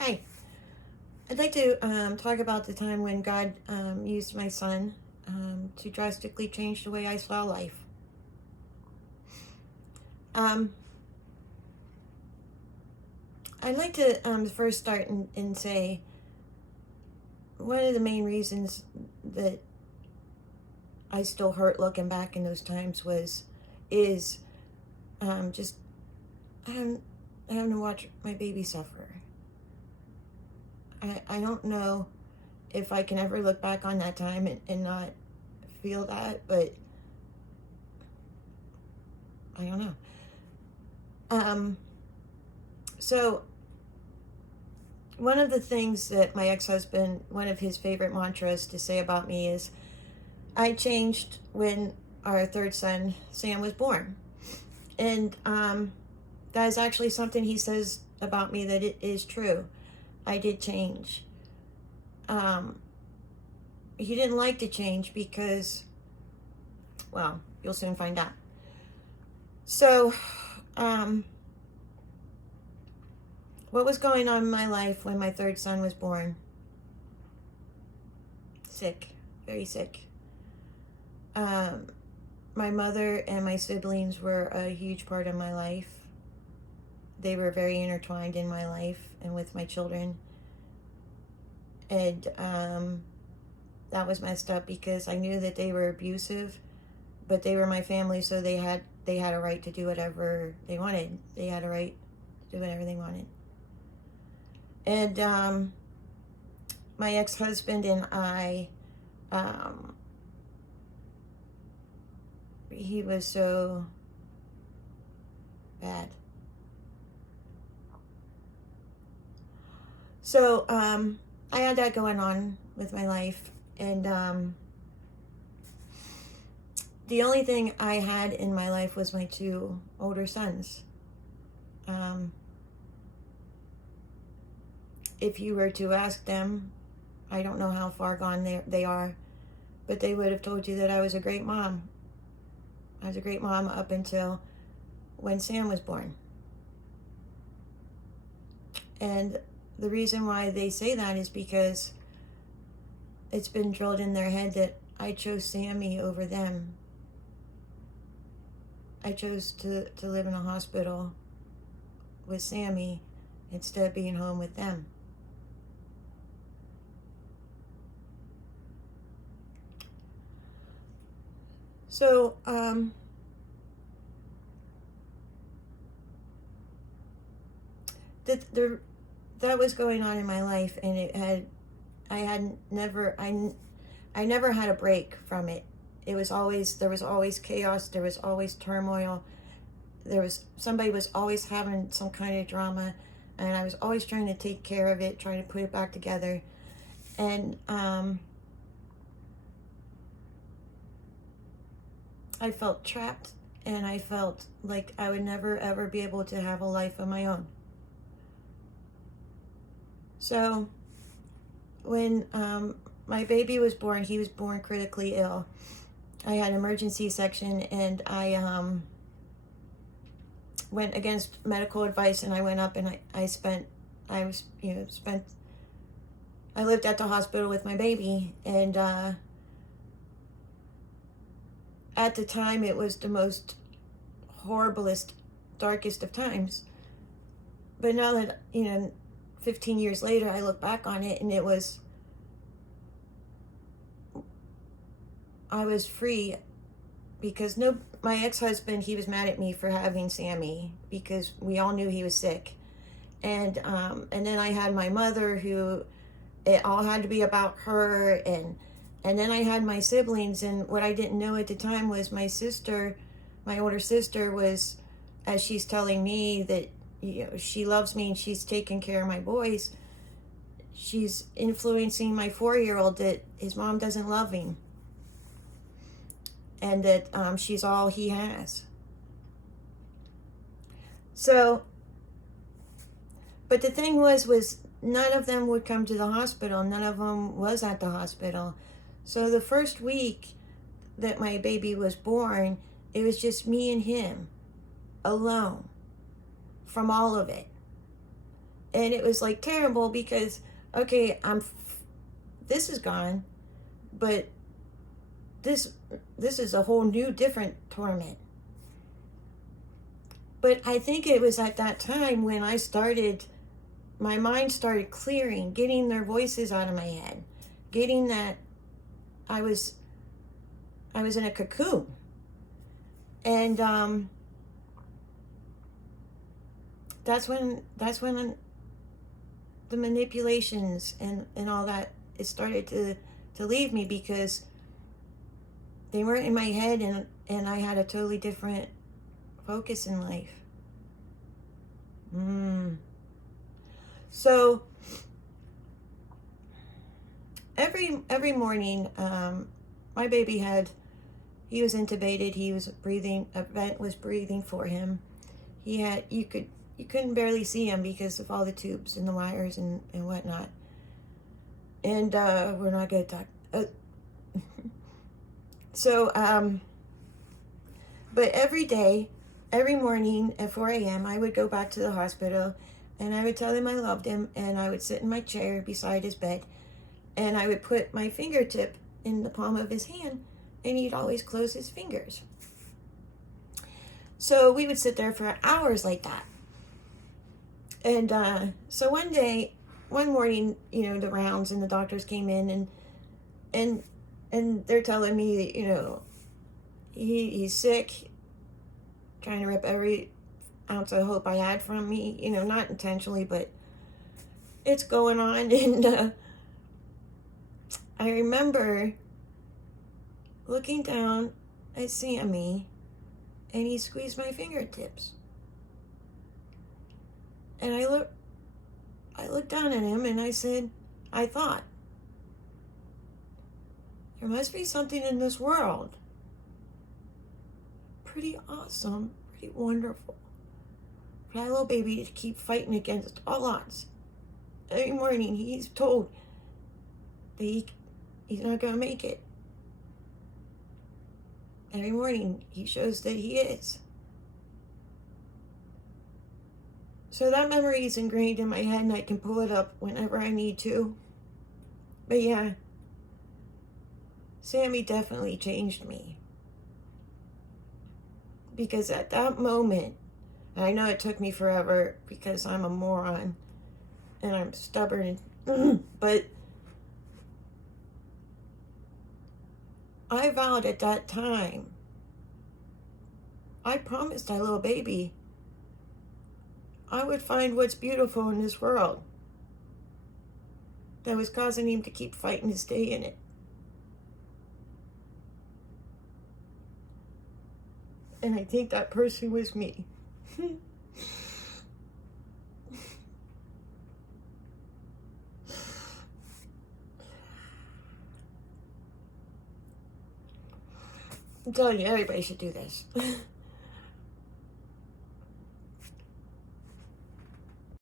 Hi. I'd like to talk about the time when God used my son to drastically change the way I saw life. Um, I'd like to first start and say one of the main reasons that I still hurt looking back in those times is just having to watch my baby suffer. I don't know if I can ever look back on that time and not feel that, but I don't know. So one of the things that my ex-husband, one of his favorite mantras to say about me is, I changed when our third son, Sam, was born. And that is actually something he says about me that it is true. I did change. He didn't like to change because, well, you'll soon find out. So, what was going on in my life when my third son was born? Sick, very sick. My mother and my siblings were a huge part of my life. They were very intertwined in my life and with my children. And that was messed up because I knew that they were abusive, but they were my family, so they had a right to do whatever they wanted. They had a right to do whatever they wanted. And my ex-husband and I, he was so bad. So I had that going on with my life, and the only thing I had in my life was my two older sons. If you were to ask them, I don't know how far gone they are, but they would have told you that I was a great mom. I was a great mom up until when Sam was born. And the reason why they say that is because it's been drilled in their head that I chose Sammy over them. I chose to live in a hospital with Sammy instead of being home with them. So, that was going on in my life, and I never had a break from it. There was always chaos, there was always turmoil, somebody was always having some kind of drama, and I was always trying to take care of it, trying to put it back together. And I felt trapped, and I felt like I would never ever be able to have a life of my own. So when my baby was born, he was born critically ill. I had an emergency section, and I went against medical advice, and I went up and I lived at the hospital with my baby, and at the time it was the most horriblest, darkest of times. But now that 15 years later, I look back on it, and I was free because my ex-husband, he was mad at me for having Sammy because we all knew he was sick. And then I had my mother, who it all had to be about her, and then I had my siblings, and what I didn't know at the time was my older sister was, as she's telling me that she loves me and she's taking care of my boys, she's influencing my 4-year-old that his mom doesn't love him, and that she's all he has. So, but the thing was none of them would come to the hospital. None of them was at the hospital. So the first week that my baby was born, it was just me and him alone from all of it. And it was like terrible because, okay, this is gone, but this is a whole new different torment. But I think it was at that time when my mind started clearing, getting their voices out of my head, getting that I was in a cocoon. And that's when the manipulations and all that, it started to leave me, because they weren't in my head, and I had a totally different focus in life. So every morning, my baby he was intubated. He was breathing. A vent was breathing for him. You couldn't barely see him because of all the tubes and the wires and whatnot. And we're not going to talk. So, but every day, every morning at 4 a.m., I would go back to the hospital, and I would tell him I loved him, and I would sit in my chair beside his bed, and I would put my fingertip in the palm of his hand, and he'd always close his fingers. So we would sit there for hours like that. And so one morning, the rounds and the doctors came in, and they're telling me, he's sick, trying to rip every ounce of hope I had from me, not intentionally, but it's going on. And I remember looking down at Sammy, and he squeezed my fingertips. And I looked down at him, and I thought, there must be something in this world pretty awesome, pretty wonderful, for that little baby to keep fighting against all odds. Every morning he's told that he's not going to make it. Every morning he shows that he is. So that memory is ingrained in my head, and I can pull it up whenever I need to. But yeah, Sammy definitely changed me. Because at that moment, and I know it took me forever because I'm a moron and I'm stubborn, but I vowed at that time, I promised that little baby I would find what's beautiful in this world that was causing him to keep fighting to stay in it. And I think that person was me. I'm telling you, everybody should do this.